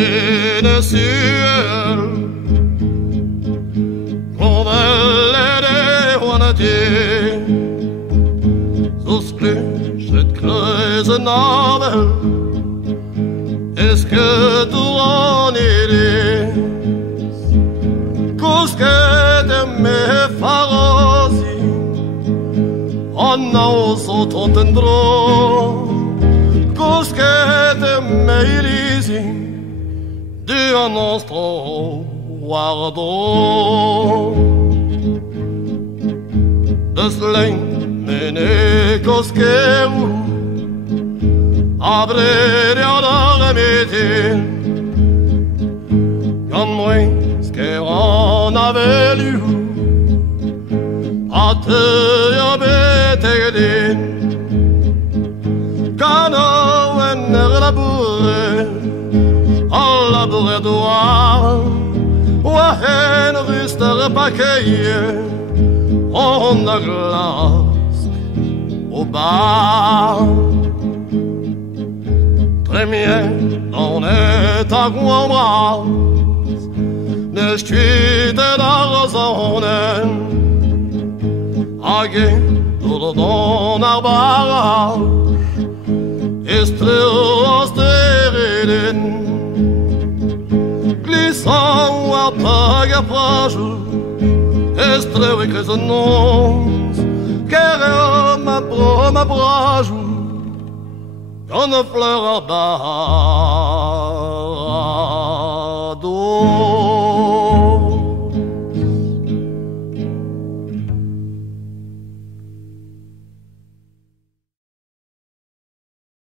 in ciel Provelede wanneer zo splucht het kruise navel Est-ce que tu en iris Cosque de me farosi Anna so tondendro Cosque de me irisi Du nostro guardo De sling mene cosque Abre a metin Kan moins que on avait lu A te betegedin Kan en labure Alla bure doa Wa hen ryster pakeje On a glask au bar Premier on est à quoi Ne stuit da razonen Age todo don arbara Estreos dereden Glissant a paga prajo Estreu e cresonons Quero ma broma brajo Quand ne fleur à bas